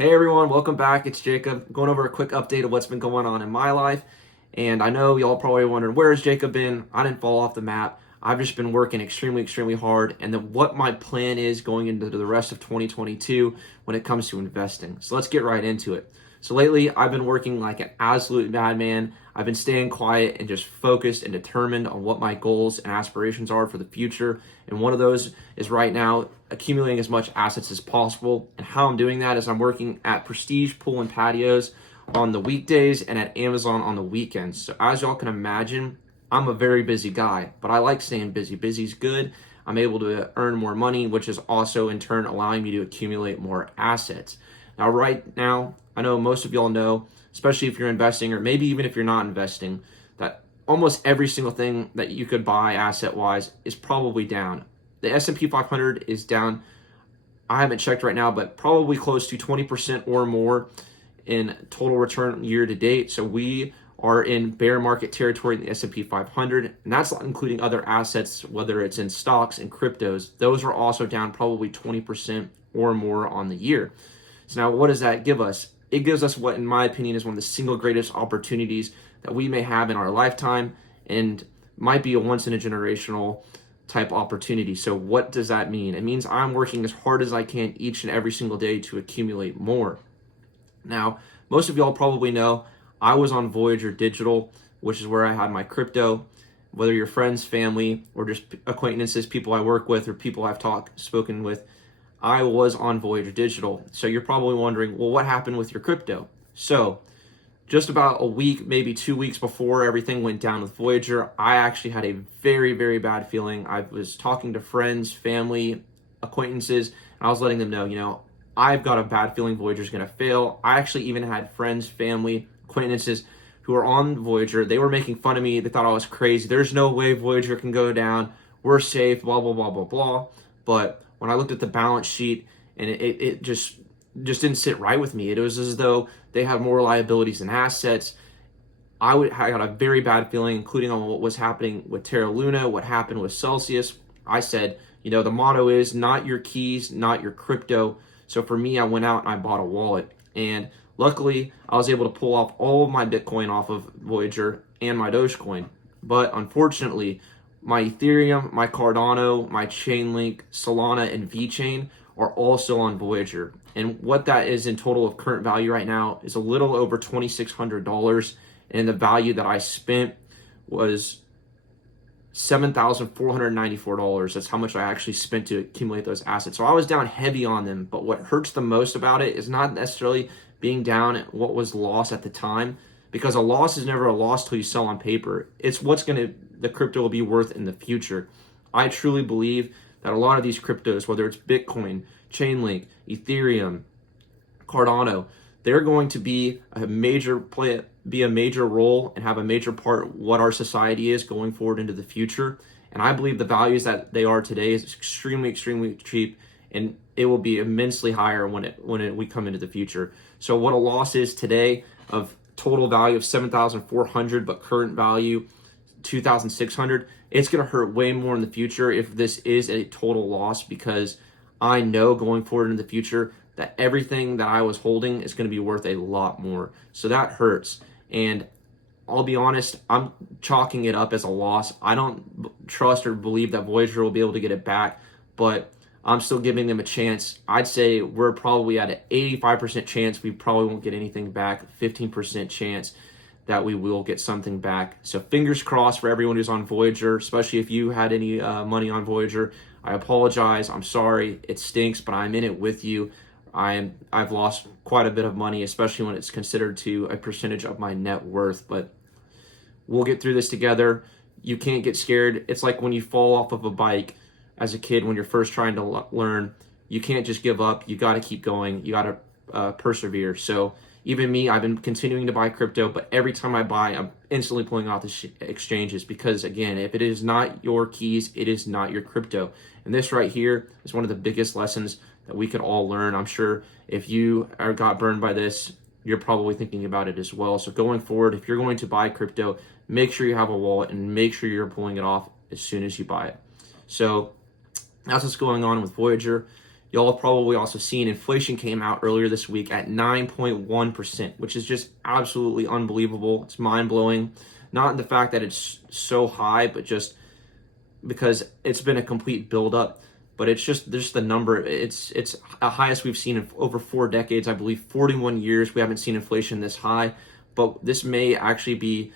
Hey everyone, welcome back. It's Jacob going over a quick update of what's been going on in my life. And I know y'all probably wondering, where has Jacob been? I didn't fall off the map. I've just been working extremely hard, and then what my plan is going into the rest of 2022 when it comes to investing. So let's get right into it. So lately, I've been working like an absolute madman. I've been staying quiet and just focused and determined on what my goals and aspirations are for the future. And one of those is right now accumulating as much assets as possible. And how I'm doing that is I'm working at Prestige Pool and Patios on the weekdays and at Amazon on the weekends. So as y'all can imagine, I'm a very busy guy, but I like staying busy. Busy's good. I'm able to earn more money, which is also in turn allowing me to accumulate more assets. Now, right now, I know most of y'all know, especially if you're investing or maybe even if you're not investing, that almost every single thing that you could buy asset-wise is probably down. The S&P 500 is down, I haven't checked right now, but probably close to 20% or more in total return year to date. So we are in bear market territory in the S&P 500, and that's not including other assets, whether it's in stocks and cryptos. Those are also down probably 20% or more on the year. So now what does that give us? It gives us what, in my opinion, is one of the single greatest opportunities that we may have in our lifetime and might be a once in a generational type opportunity. So what does that mean? It means I'm working as hard as I can each and every single day to accumulate more. Now, most of y'all probably know I was on Voyager Digital, which is where I had my crypto. Whether you're friends, family, or just acquaintances, people I work with, or people I've spoken with, I was on Voyager Digital. So you're probably wondering, well, what happened with your crypto? So just about a week, maybe 2 weeks before everything went down with Voyager, I actually had a very bad feeling. I was talking to friends, family, acquaintances, and I was letting them know, I've got a bad feeling Voyager's going to fail. I actually even had friends, family, acquaintances who were on Voyager. They were making fun of me. They thought I was crazy. There's no way Voyager can go down. We're safe, blah. But when I looked at the balance sheet, and it just didn't sit right with me. It was as though they had more liabilities than assets. I got a very bad feeling, including on what was happening with Terra Luna, what happened with Celsius. I said, the motto is not your keys, not your crypto. So for me, I went out and I bought a wallet. And luckily, I was able to pull off all of my Bitcoin off of Voyager and my Dogecoin. But unfortunately, my Ethereum, my Cardano, my Chainlink, Solana, and VeChain are also on Voyager. And what that is in total of current value right now is a little over $2,600. And the value that I spent was $7,494. That's how much I actually spent to accumulate those assets. So I was down heavy on them. But what hurts the most about it is not necessarily being down at what was lost at the time, because a loss is never a loss till you sell on paper. It's the crypto will be worth in the future. I truly believe that a lot of these cryptos, whether it's Bitcoin, Chainlink, Ethereum, Cardano, they're going to be a major role and have a major part what our society is going forward into the future. And I believe the values that they are today is extremely cheap, and it will be immensely higher when we come into the future. So what a loss is today of total value of 7,400, but current value 2,600, it's going to hurt way more in the future if this is a total loss, because I know going forward in the future that everything that I was holding is going to be worth a lot more. So that hurts. And I'll be honest, I'm chalking it up as a loss. I don't trust or believe that Voyager will be able to get it back, but I'm still giving them a chance. I'd say we're probably at an 85% chance we probably won't get anything back, 15% chance that we will get something back. So fingers crossed for everyone who's on Voyager, especially if you had any money on Voyager. I apologize. I'm sorry. It stinks, but I'm in it with you. I've lost quite a bit of money, especially when it's considered to a percentage of my net worth, but we'll get through this together. You can't get scared. It's like when you fall off of a bike as a kid when you're first trying to learn. You can't just give up. You got to keep going. You got to persevere. So even me, I've been continuing to buy crypto, but every time I buy, I'm instantly pulling off the exchanges, because again, if it is not your keys, it is not your crypto. And this right here is one of the biggest lessons that we could all learn. I'm sure if you got burned by this, you're probably thinking about it as well. So going forward, if you're going to buy crypto, make sure you have a wallet and make sure you're pulling it off as soon as you buy it. So that's what's going on with Voyager. Y'all have probably also seen inflation came out earlier this week at 9.1%, which is just absolutely unbelievable. It's mind-blowing. Not in the fact that it's so high, but just because it's been a complete buildup. But it's just the number. It's the highest we've seen in over 4 decades. I believe 41 years we haven't seen inflation this high. But this may actually be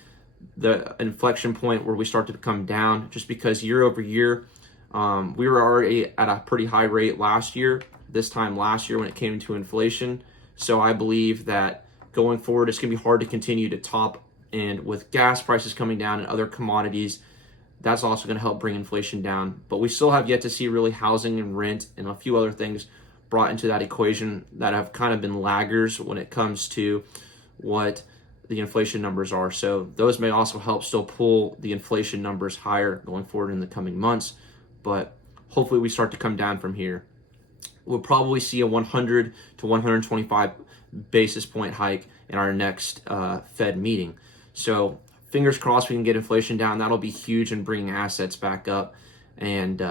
the inflection point where we start to come down, just because year over year, we were already at a pretty high rate last year, this time last year when it came to inflation. So I believe that going forward, it's going to be hard to continue to top. And with gas prices coming down and other commodities, that's also going to help bring inflation down. But we still have yet to see really housing and rent and a few other things brought into that equation that have kind of been laggers when it comes to what the inflation numbers are. So those may also help still pull the inflation numbers higher going forward in the coming months. But hopefully we start to come down from here. We'll probably see a 100 to 125 basis point hike in our next Fed meeting. So fingers crossed we can get inflation down. That'll be huge in bringing assets back up, and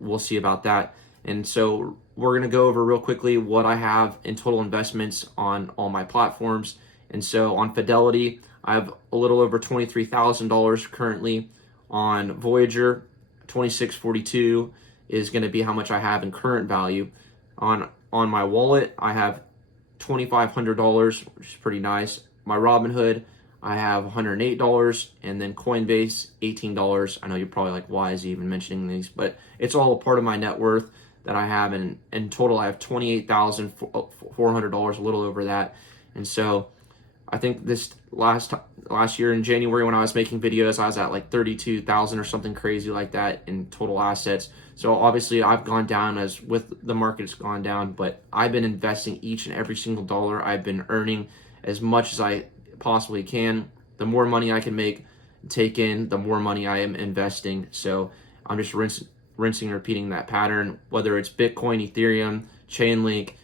we'll see about that. And so we're going to go over real quickly what I have in total investments on all my platforms. And so on Fidelity, I have a little over $23,000 currently. On Voyager, $26.42 is going to be how much I have in current value. On my wallet, I have $2,500, which is pretty nice. My Robinhood, I have $108, and then Coinbase, $18. I know you're probably like, why is he even mentioning these? But it's all a part of my net worth that I have. And in total, I have $28,400, a little over that. And so I think this last year in January when I was making videos, I was at like 32,000 or something crazy like that in total assets. So obviously I've gone down as with the market's gone down, but I've been investing each and every single dollar. I've been earning as much as I possibly can. The more money I can take in, the more money I am investing. So I'm just rinsing and repeating that pattern, whether it's Bitcoin, Ethereum, Chainlink,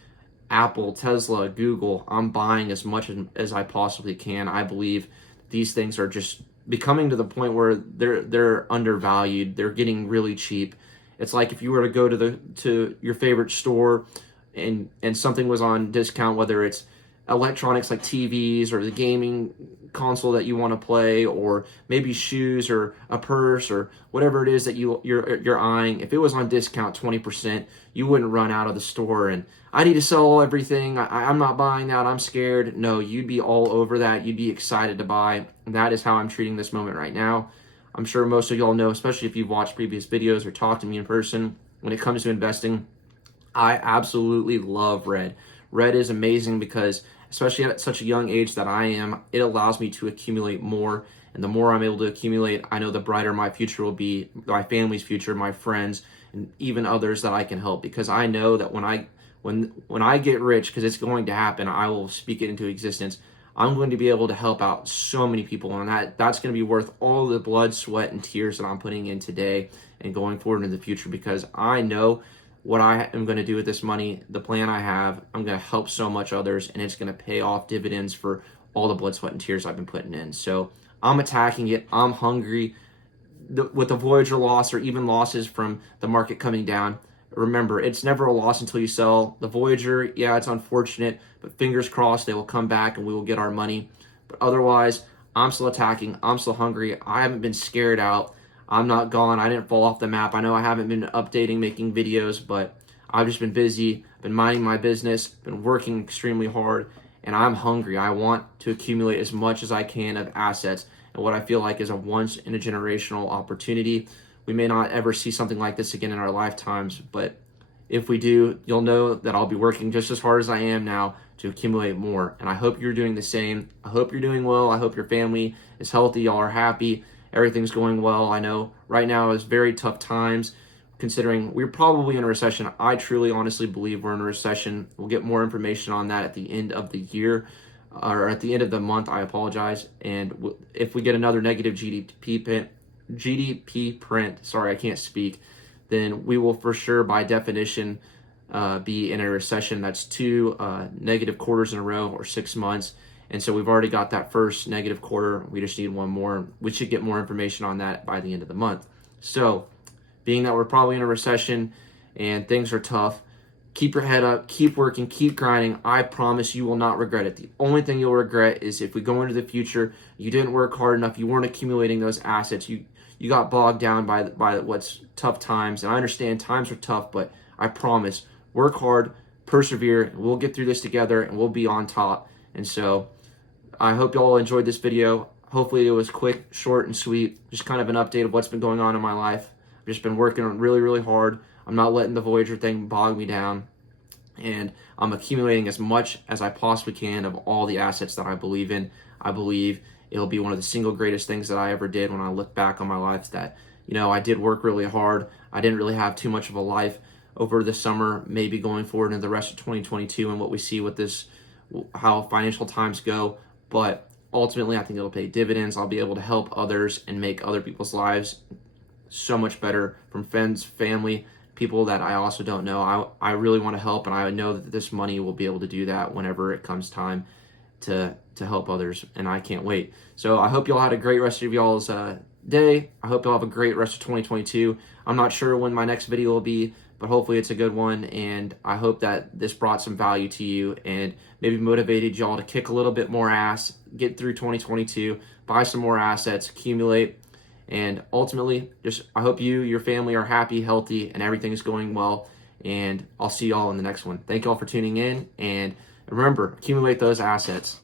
Apple, Tesla, Google. I'm buying as much as I possibly can. I believe these things are just becoming to the point where they're undervalued. They're getting really cheap. It's like if you were to go to your favorite store and something was on discount, whether it's electronics like TVs or the gaming console that you want to play, or maybe shoes or a purse or whatever it is that you're eyeing. If it was on discount 20%, you wouldn't run out of the store and I need to sell everything. I'm not buying that. I'm scared. No, you'd be all over that. You'd be excited to buy. That is how I'm treating this moment right now. I'm sure most of y'all know, especially if you've watched previous videos or talked to me in person, when it comes to investing, I absolutely love red. Red is amazing because, especially at such a young age that I am, it allows me to accumulate more. And the more I'm able to accumulate, I know the brighter my future will be, my family's future, my friends, and even others that I can help. Because I know that when I get rich, because it's going to happen, I will speak it into existence. I'm going to be able to help out so many people, and that's going to be worth all the blood, sweat, and tears that I'm putting in today and going forward in the future, because I know what I am going to do with this money, the plan I have. I'm going to help so much others, and it's going to pay off dividends for all the blood, sweat, and tears I've been putting in. So I'm attacking it. I'm hungry. With the Voyager loss or even losses from the market coming down, remember, it's never a loss until you sell. The Voyager, yeah, it's unfortunate, but fingers crossed they will come back and we will get our money. But otherwise, I'm still attacking. I'm still hungry. I haven't been scared out. I'm not gone. I didn't fall off the map. I know I haven't been updating, making videos, but I've just been busy, been minding my business, been working extremely hard, and I'm hungry. I want to accumulate as much as I can of assets and what I feel like is a once-in-a-generational opportunity. We may not ever see something like this again in our lifetimes, but if we do, you'll know that I'll be working just as hard as I am now to accumulate more. And I hope you're doing the same. I hope you're doing well. I hope your family is healthy. Y'all are happy. Everything's going well. I know right now is very tough times, considering we're probably in a recession. I truly, honestly believe we're in a recession. We'll get more information on that at the end of the year, or at the end of the month, I apologize. And if we get another negative GDP print, sorry, I can't speak, then we will for sure, by definition, be in a recession. That's two negative quarters in a row, or 6 months. And so we've already got that first negative quarter. We just need one more. We should get more information on that by the end of the month. So being that we're probably in a recession and things are tough, keep your head up, keep working, keep grinding. I promise you will not regret it. The only thing you'll regret is if we go into the future, you didn't work hard enough, you weren't accumulating those assets, you got bogged down by what's tough times. And I understand times are tough, but I promise, work hard, persevere, and we'll get through this together and we'll be on top. And so I hope y'all enjoyed this video. Hopefully it was quick, short, and sweet. Just kind of an update of what's been going on in my life. I've just been working really, really hard. I'm not letting the Voyager thing bog me down. And I'm accumulating as much as I possibly can of all the assets that I believe in. I believe it'll be one of the single greatest things that I ever did when I look back on my life, that, I did work really hard. I didn't really have too much of a life over the summer, maybe going forward into the rest of 2022 and what we see with this, how financial times go. But ultimately, I think it'll pay dividends. I'll be able to help others and make other people's lives so much better, from friends, family, people that I also don't know. I really want to help, and I know that this money will be able to do that whenever it comes time to help others, and I can't wait. So I hope y'all had a great rest of y'all's day. I hope y'all have a great rest of 2022. I'm not sure when my next video will be, but hopefully it's a good one, and I hope that this brought some value to you and maybe motivated y'all to kick a little bit more ass, get through 2022, buy some more assets, accumulate, and ultimately, I hope you, your family are happy, healthy, and everything is going well, and I'll see y'all in the next one. Thank y'all for tuning in, and remember, accumulate those assets.